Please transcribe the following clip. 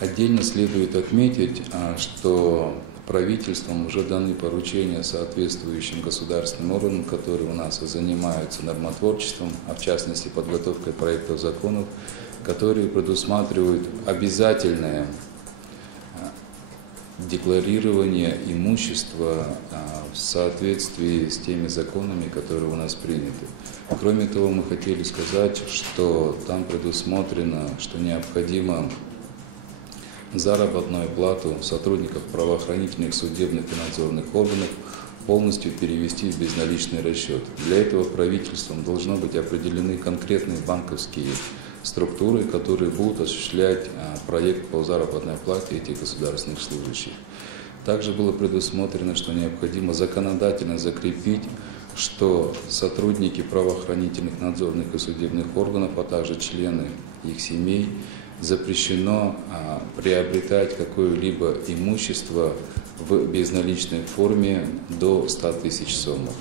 Отдельно следует отметить, что правительством уже даны поручения соответствующим государственным органам, которые у нас занимаются нормотворчеством, а в частности подготовкой проектов законов, которые предусматривают обязательное декларирование имущества в соответствии с теми законами, которые у нас приняты. Кроме того, мы хотели сказать, что там предусмотрено, что необходимо заработную плату сотрудников правоохранительных, судебных и надзорных органов полностью перевести в безналичный расчет. Для этого правительством должны быть определены конкретные банковские структуры, которые будут осуществлять проект по заработной плате этих государственных служащих. Также было предусмотрено, что необходимо законодательно закрепить, что сотрудники правоохранительных, надзорных и судебных органов, а также члены их семей, запрещено приобретать какое-либо имущество в безналичной форме до 100 тысяч сомов.